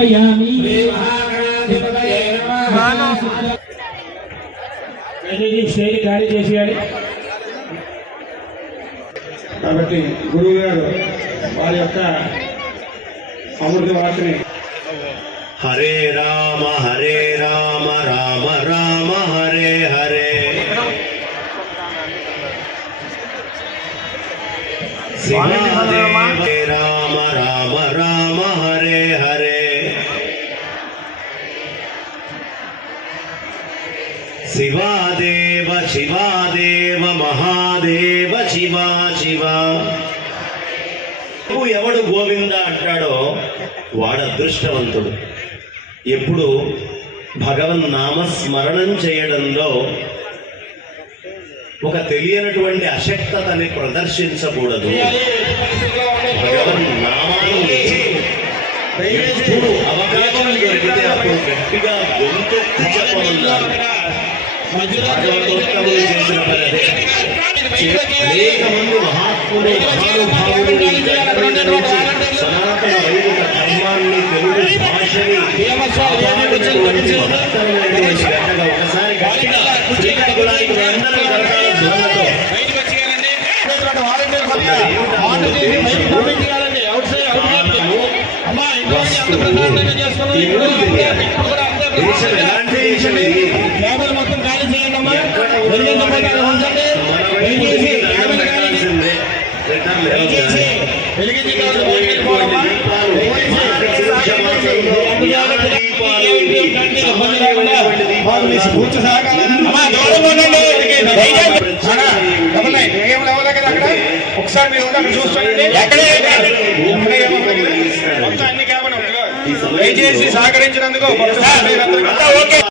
సమర్పయామి. స్టేజ్ ఖాళీ చేసేయాలి. కాబట్టి గురువు గారు వారి యొక్క అమృత వార్తని హరే రామ హరే రామ రామ రామ హరే హరే. శివాదేవ శివాదేవ శివాదేవ మహాదేవ శివ శివ. ఎవడు గోవింద అంటాడో వాడు అదృష్టవంతుడు. ఎప్పుడు భగవన్ నామస్మరణం చేయడంలో ఒక తెలియనటువంటి అశక్తతని ప్రదర్శించకూడదు. భగవన్ నామాన్ని ఎప్పుడు అవకాశం దొరికితే అప్పుడు గట్టిగా గొంతు చెప్పమన్నారు. అనేక మంది మహాత్ములు మహానుభావులు సనాతన వైదిక ధర్మాన్ని తెలుగు భాషని ఒకసారి ఉంచండి. దయచేసి దయచేసి. వెలిగించే కాదు? ఒకసారి మీరు చూసుకోండి దయచేసి సహకరించినందుకు